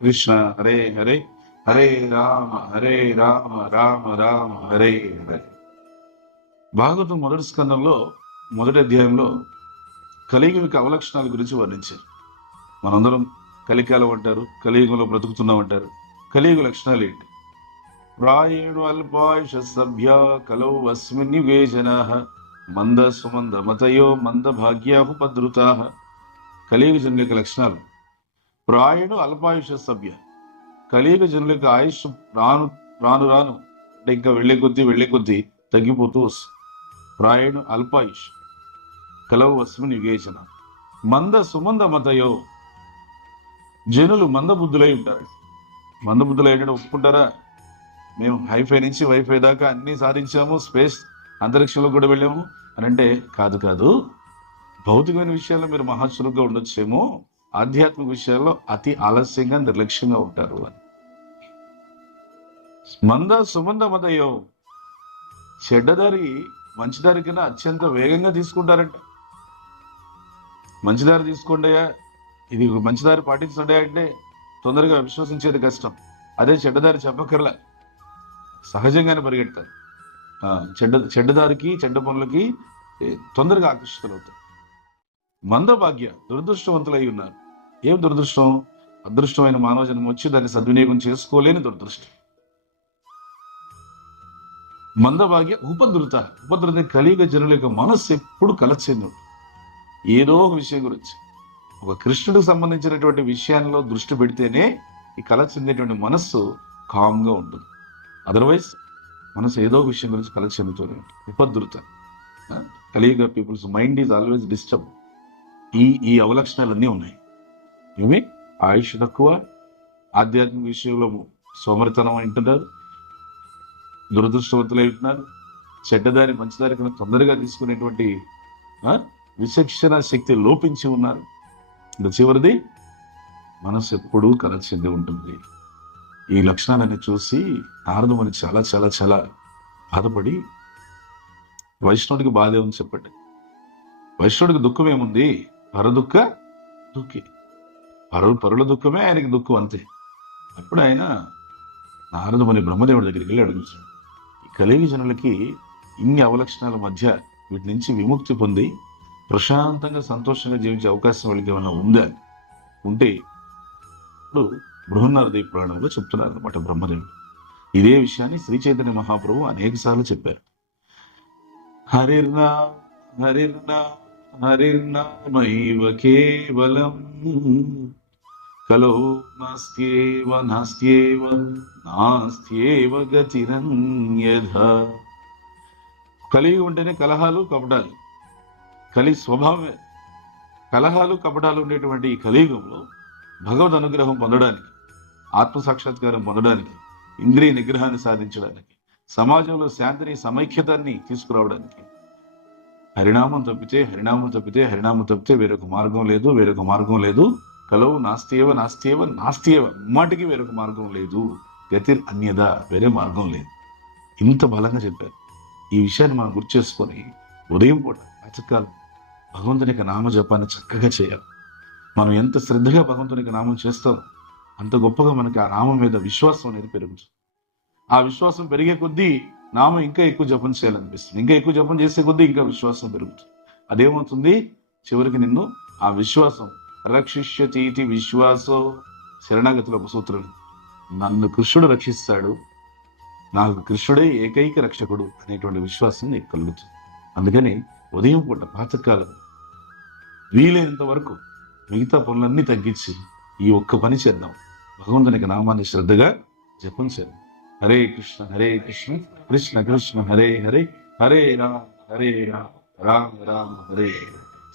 కృష్ణ హరే హరే హరే రామ రామ రామ హరే హరే. భాగవతం మొదటి స్కందంలో మొదటి అధ్యాయంలో కలియుగ యొక్క అవలక్షణాల గురించి వర్ణించారు. మనందరం కలికాలం అంటారు, కలియుగంలో బ్రతుకుతున్నామంటారు. కలియుగ లక్షణాలు ఏంటి? ప్రాయేణు అల్పాయుష సభ్య కలౌ అస్మిన్ యుగే జనాః మంద సుమంద మతయో మంద భాగ్యాపద్రుతాః. కలియుగ జనుల యొక్క లక్షణాలు. ప్రాయుడు అల్పాయుష సభ్య, కలియుగ జనుల యొక్క ఆయుష్ రాను రాను రాను అంటే ఇంకా వెళ్లే కొద్దీ తగ్గిపోతూ వస్తుంది. ప్రాయుడు అల్పాయుష్ కలవు అస్మిన్ యుగేచన మంద సుమంద మతయో, జనులు మందబుద్ధులై ఉంటారు. మందబుద్ధులై అంటే ఒప్పుకుంటారా? మేము హైఫై నుంచి వైఫై దాకా అన్ని సాధించాము, స్పేస్ అంతరిక్షంలో కూడా వెళ్ళాము అని అంటే కాదు కాదు, భౌతికమైన విషయాల్లో మీరు మహాచురుగ్గా ఉండొచ్చేమో, ఆధ్యాత్మిక విషయాల్లో అతి ఆలస్యంగా నిర్లక్ష్యంగా ఉంటారు అని. మంద సుమంద మతయో, చెడ్డదారి మంచిదారి కన్నా అత్యంత వేగంగా తీసుకుంటారంట. మంచిదారి తీసుకోండియా, ఇది మంచిదారి పాటించండి అంటే తొందరగా విశ్వసించేది కష్టం. అదే చెడ్డదారి చెప్పకర్లా, సహజంగానే పరిగెడతారు. చెడ్డదారికి చెడ్డ పనులకి తొందరగా ఆకర్షితులవుతారు. మందభాగ్య, దురదృష్టవంతులై ఉన్నారు. ఏం దురదృష్టం? అదృష్టమైన మానవ జన్మ వచ్చి దాన్ని సద్వినియోగం చేసుకోలేని దురదృష్టం. మందభాగ్య ఉపద్రుత, కలియుగ జనుల యొక్క మనస్సు ఎప్పుడు కలచెందు ఏదో ఒక విషయం గురించి. ఒక కృష్ణుడికి సంబంధించినటువంటి విషయాల్లో దృష్టి పెడితేనే ఈ కల చెందేటువంటి మనస్సు కామ్గా ఉంటుంది. అదర్వైజ్ మనసు ఏదో విషయం గురించి కల చెందుతూనే ఉంటుంది. ఉపద్రుత, కలియుగ peoples mind is always disturb. ఈ అవలక్షణాలన్నీ ఉన్నాయి. ఇవి ఆయుష్ తక్కువ, ఆధ్యాత్మిక విషయంలో సోమరితనం అంటున్నారు, దురదృష్టవంతులు అంటున్నారు, చెడ్డదారి మంచిదారి కన్నా తొందరగా తీసుకునేటువంటి విచక్షణ శక్తి లోపించి ఉన్నారు. ఇంకా చివరిది మనసు ఎప్పుడూ కల చెంది ఉంటుంది. ఈ లక్షణాలన్నీ చూసి నారదుముని చాలా చాలా చాలా బాధపడి, వైష్ణవుడికి బాధ ఏమని చెప్పండి. వైష్ణవుడికి దుఃఖం ఏముంది? పరదుఃఖ దుఃఖి, పరుల దుఃఖమే ఆయనకి దుఃఖం అంతే. అప్పుడు ఆయన నారదుముని బ్రహ్మదేవుడి దగ్గరికి వెళ్ళి అడుగుతాడు, ఈ కలియుగ జనులకి ఇన్ని అవలక్షణాల మధ్య వీటి నుంచి విముక్తి పొంది ప్రశాంతంగా సంతోషంగా జీవించే అవకాశం వాళ్ళకి ఏమైనా ఉందా? ఉంటే ఇప్పుడు బృహన్నారద పురాణంలో చెప్తున్నారు అనమాట బ్రహ్మదేవుడు. ఇదే విషయాన్ని శ్రీ చైతన్య మహాప్రభు అనేక సార్లు చెప్పారు. హరిర్నా హరిర్నా హరిర్నామైవ కేవలం కలో నాస్త్యేవ నాస్త్యేవ నాస్త్యేవ గతిరన్యథా. కలియుగం ఉంటేనే కలహాలు కపటాలు, కలి స్వభావమే కలహాలు కపటాలు ఉండేటువంటి ఈ కలియుగంలో భగవద్ అనుగ్రహం పొందడానికి, ఆత్మ సాక్షాత్కారం పొందడానికి, ఇంద్రియ నిగ్రహాన్ని సాధించడానికి, సమాజంలో శాంతిని సమైక్యతాన్ని తీసుకురావడానికి హరినామం తప్పితే వేరొక మార్గం లేదు. కలవు నాస్తియేవ మాటికి వేరొక మార్గం లేదు. గతిర్ అన్యదా, వేరే మార్గం లేదు. ఇంత బలంగా చెప్పారు. ఈ విషయాన్ని మనం గుర్తు చేసుకొని ఉదయం పూట ప్రాతకాలం భగవంతుని యొక్క నామ జపాన్ని చక్కగా చేయాలి. మనం ఎంత శ్రద్ధగా భగవంతుని యొక్క నామం చేస్తామో అంత గొప్పగా మనకి ఆ నామం మీద విశ్వాసం అనేది పెరుగుతుంది. ఆ విశ్వాసం పెరిగే కొద్దీ నామం ఇంకా ఎక్కువ జపం చేయాలనిపిస్తుంది. ఇంకా ఎక్కువ జపం చేసే కొద్దీ ఇంకా విశ్వాసం పెరుగుతుంది. అదేమవుతుంది? చివరికి నిన్ను ఆ విశ్వాసం రక్షిష్యతీతి విశ్వాసో, శరణాగతిలో ఒక సూత్రం, నన్ను కృష్ణుడు రక్షిస్తాడు, నాకు కృష్ణుడే ఏకైక రక్షకుడు అనేటువంటి విశ్వాసం నీకు కలుగుతుంది. అందుకని ఉదయం పూట ప్రాతకాలం వీలైనంత వరకు మిగతా పనులన్నీ తగ్గించి ఈ ఒక్క పని చేద్దాం. భగవంతునికి నామాన్ని శ్రద్ధగా జపం చేద్దాం. హరే కృష్ణ కృష్ణ కృష్ణ హరే హరే, హరే రామ రామ రామ హరే.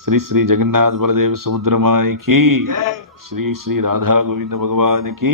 శ్రీ శ్రీ జగన్నాథ బలదేవ సముద్రమానికి, శ్రీ శ్రీ రాధా గోవింద భగవానికి.